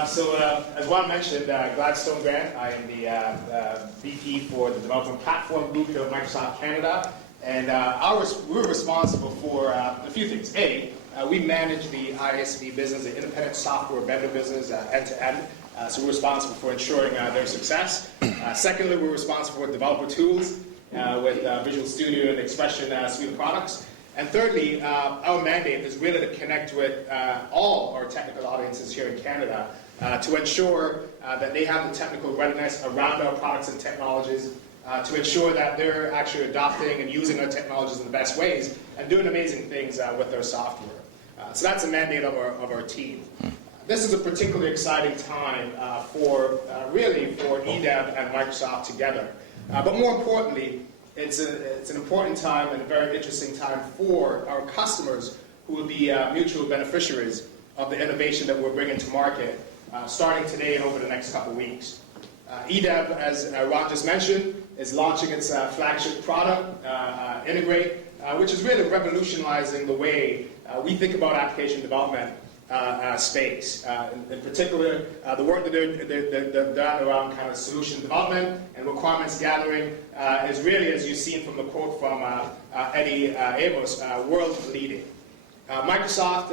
As Juan mentioned, Gladstone Grant, I am the VP for the Development Platform Group here at Microsoft Canada, and we're responsible for a few things. We manage the ISV business, the independent software vendor business, end-to-end, so we're responsible for ensuring their success. Secondly, we're responsible for developer tools with Visual Studio and Expression suite of products. And thirdly, our mandate is really to connect with all our technical audiences here in Canada to ensure that they have the technical readiness around our products and technologies, to ensure that they're actually adopting and using our technologies in the best ways and doing amazing things with their software. So that's the mandate of our team. This is a particularly exciting time for eDev and Microsoft together. But more importantly, it's an important time and a very interesting time for our customers who will be mutual beneficiaries of the innovation that we're bringing to market starting today and over the next couple of weeks. eDev, as Ron just mentioned, is launching its flagship product, inteGREAT, which is really revolutionizing the way we think about application development space. In particular, the work that they're done around kind of solution development and requirements gathering is really, as you've seen from the quote from Eddie Amos, world leading. Microsoft,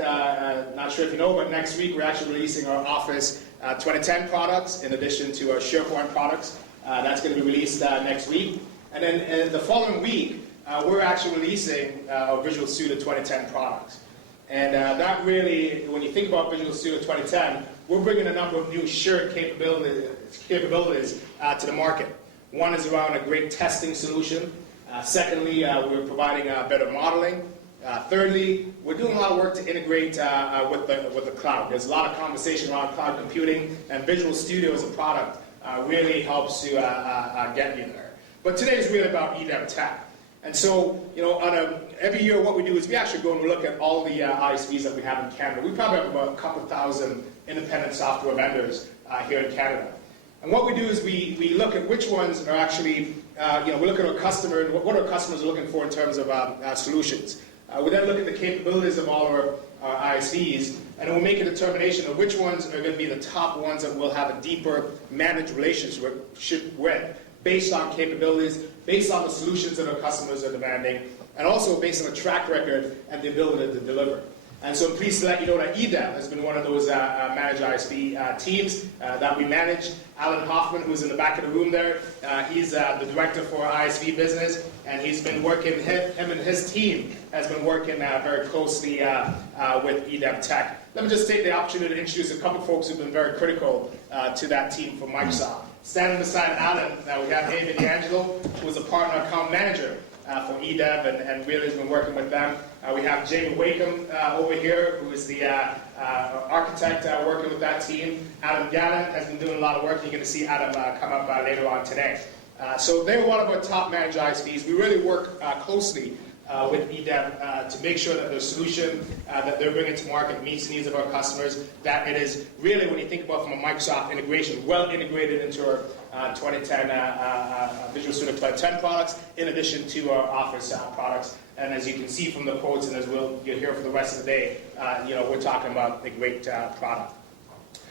not sure if you know, but next week we're actually releasing our Office 2010 products in addition to our SharePoint products. That's going to be released next week. And then the following week, we're actually releasing our Visual Studio 2010 products. And that really, when you think about Visual Studio 2010, we're bringing a number of new shared capabilities to the market. One is around a great testing solution. Secondly, we're providing better modeling. Thirdly, we're doing a lot of work to integrate with the cloud. There's a lot of conversation around cloud computing, and Visual Studio as a product really helps to get you there. But today is really about eDev Tech. And so, every year what we do is we actually go and look at all the ISVs that we have in Canada. We probably have about a couple thousand independent software vendors here in Canada. And what we do is we look at which ones are actually, we look at our customer and what our customers are looking for in terms of solutions. We then look at the capabilities of all our ISVs, and we'll make a determination of which ones are going to be the top ones that we'll have a deeper managed relationship with, based on capabilities, based on the solutions that our customers are demanding, and also based on a track record and the ability to deliver. And so I'm pleased to let you know that eDev has been one of those managed ISV teams that we manage. Alan Hoffman, who's in the back of the room there, he's the director for ISV business, and he's been working, him and his team has been working very closely with eDev Tech. Let me just take the opportunity to introduce a couple folks who've been very critical to that team from Microsoft. Standing beside Alan, we have Evangelism, who is a partner account manager for eDev and really has been working with them. We have Jamie Wakeham over here, who is the architect working with that team. Adam Gallant has been doing a lot of work. You're going to see Adam come up later on today. So they're one of our top managed ISVs. We really work closely with eDev to make sure that their solution that they're bringing to market meets the needs of our customers, that it is really, when you think about from a Microsoft integration, well integrated into our 2010 Visual Studio 2010 products, in addition to our Office products. And as you can see from the quotes, and as you'll hear for the rest of the day, we're talking about a great product.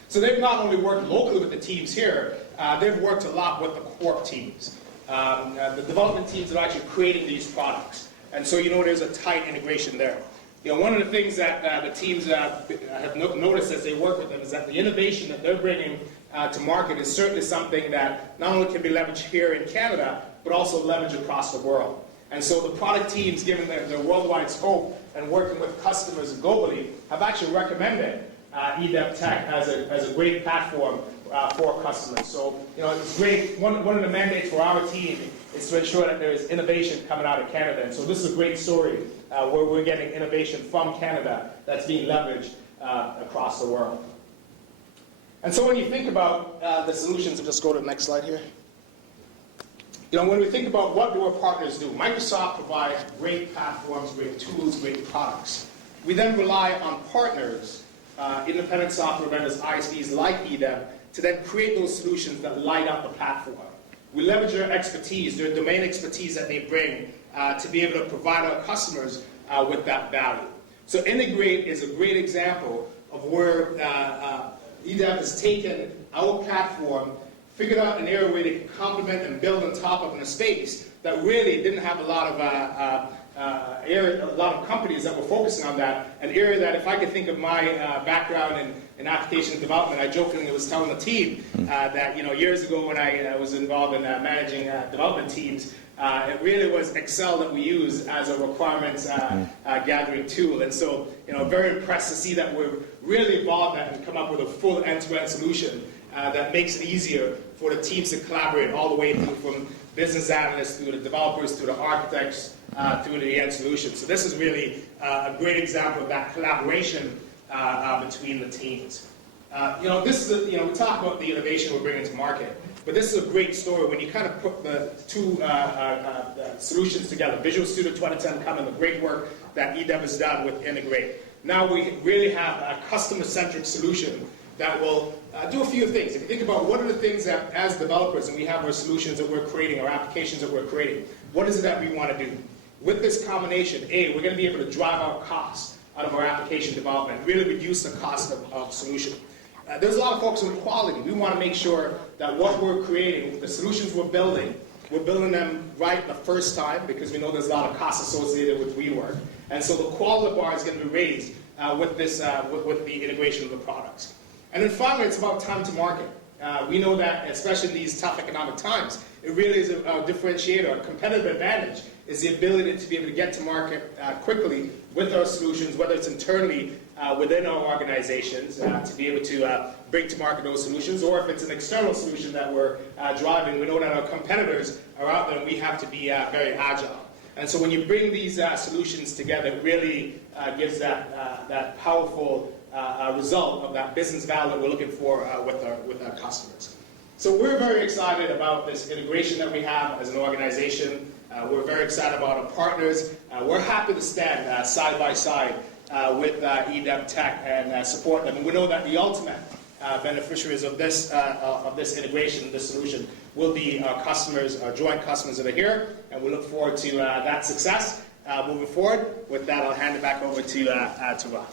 So they've not only worked locally with the teams here, they've worked a lot with the core teams, the development teams that are actually creating these products. And so there's a tight integration there. One of the things that the teams have noticed as they work with them is that the innovation that they're bringing to market is certainly something that not only can be leveraged here in Canada, but also leveraged across the world. And so the product teams, given their worldwide scope and working with customers globally, have actually recommended eDev Tech as a great platform for customers. So it's great. One of the mandates for our team is to ensure that there is innovation coming out of Canada. And so this is a great story where we're getting innovation from Canada that's being leveraged across the world. And so when you think about the solutions, just go to the next slide here. When we think about what do our partners do, Microsoft provides great platforms, great tools, great products. We then rely on partners, independent software vendors, ISVs like eDev, to then create those solutions that light up the platform. We leverage their expertise, their domain expertise that they bring to be able to provide our customers with that value. So inteGREAT is a great example of where eDev has taken our platform, figured out an area where they can complement and build on top of in a space that really didn't have a lot of companies that were focusing on that. An area that, if I could think of my background in application development, I jokingly was telling the team that years ago when I was involved in managing development teams, it really was Excel that we use as a requirements gathering tool. And so, very impressed to see that we're really evolved that and come up with a full end-to-end solution that makes it easier for the teams to collaborate all the way through, from business analysts through the developers, through the architects, through the end solution. So this is really a great example of that collaboration between the teams. This is we talk about the innovation we're bringing to market, but this is a great story when you kind of put the two solutions together. Visual Studio 2010 coming, the great work that eDev has done with inteGREAT. Now we really have a customer-centric solution that will do a few things. If you think about what are the things that, as developers, and we have our solutions that we're creating, our applications that we're creating, what is it that we want to do? With this combination, we're going to be able to drive out costs out of our application development, really reduce the cost of solution. There's a lot of focus on quality. We want to make sure that what we're creating, the solutions we're building them right the first time, because we know there's a lot of costs associated with rework. And so the quality bar is going to be raised with the integration of the products. And then finally, it's about time to market. We know that, especially in these tough economic times, it really is a differentiator, a competitive advantage, is the ability to be able to get to market quickly with our solutions, whether it's internally within our organizations, to be able to bring to market those solutions, or if it's an external solution that we're driving. We know that our competitors are out there, and we have to be very agile. And so when you bring these solutions together, it really gives that powerful result of that business value that we're looking for with our customers. So we're very excited about this integration that we have as an organization. We're very excited about our partners. We're happy to stand side by side with eDev Tech and support them. And we know that the ultimate beneficiaries of this integration, this solution, will be our customers, our joint customers that are here, and we look forward to that success moving forward. With that, I'll hand it back over to Rob.